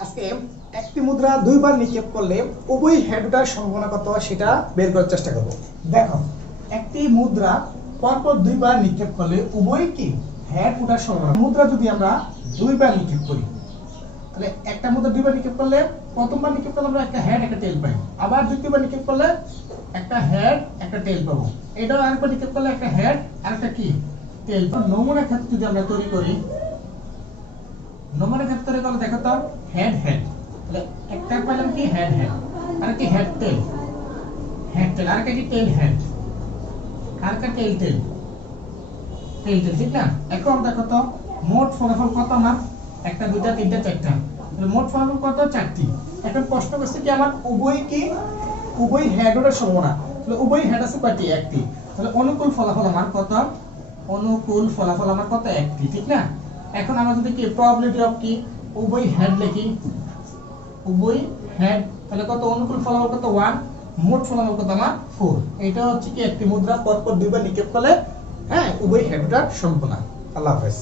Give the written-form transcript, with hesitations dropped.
আজকে একটি মুদ্রা দুইবার নিক্ষেপ করলে উভয় হেডটার সম্ভাবনা কত সেটা বের করার চেষ্টা করব। দেখো, একটি মুদ্রা পরপর দুইবার নিক্ষেপ করলে উভয় কি হেড ওঠার সম্ভাবনা। মুদ্রা যদি আমরা দুইবার নিক্ষেপ করি তাহলে একটা মুদ্রা দুইবার নিক্ষেপ করলে প্রথমবার নিক্ষেপ করলে আমরা একটা হেড একটা টেল পাই, আবার দ্বিতীয়বার নিক্ষেপ করলে একটা হেড একটা টেল পাবো, এটাও আরেকবার নিক্ষেপ করলে একটা হেড আর একটা কি টেল পাবো। নমুনা ক্ষেত্রে যদি আমরা তৈরি করি, নমুনা ক্ষেত্রে করলে দেখো তো হেড হেড, তাহলে একটা পেলাম কি হেড হেড, আর কি হেড টেল, হেড টেল, আর কি টেল হেড, আর কি টেল টেল, টেল টেল, ঠিক না? এখন দেখো তো মোট ফলাফল কত আমার, একটা দুইটা তিনটা চারটা, তাহলে মোট ফলাফল কত, চারটি। এখন প্রশ্ন করছে কি আমার উভয় কি উভয় হেড ওঠার সম্ভাবনা, তাহলে উভয় হেড আছে কয়টি, একটি, তাহলে অনুকূল ফলাফল আমার কত, অনুকূল ফলাফল আমার কত, একটি, ঠিক না? এখন আমরা যদি কি প্রবাবিলিটি অফ কি উভয় হেড লিখি, উভয় হেড, তাহলে কত অনুকূল ফলাফল কত 1, মোট ফলাফল কত আমার 4। এটা হচ্ছে কি একটি মুদ্রা পরপর দুইবার নিক্ষেপ করলে হ্যাঁ উভয় হেড ওঠার সম্ভাবনা। আল্লাহ হাফেজ।